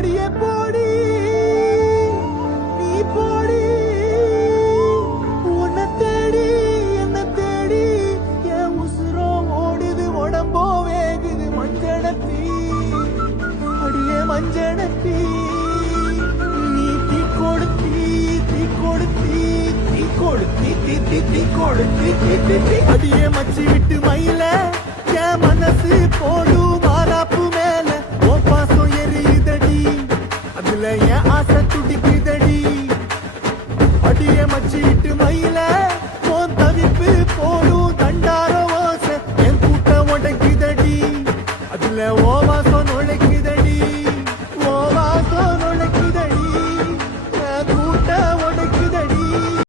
அடியே போடி நீ போடி உன்னை தேடி என்ன தேடி என் உசுரோ ஓடுது உடம்போ வேகுது மஞ்சனத்தி அடியே மஞ்சனத்தி நீ தீ கொடுத்தி தீ கொடுத்தி தீ கொடுத்தி தீ தீ தீ கொடுத்தி தீ தீ தீ அடியே மச்சி விட்டு மயில என் மனசு போடும் மாறாப்பு மேல ஓ பாசம் எரியுதடி அதுல என் ஆசை துடிக்குதடி அடியே மச்சி விட்டு மயில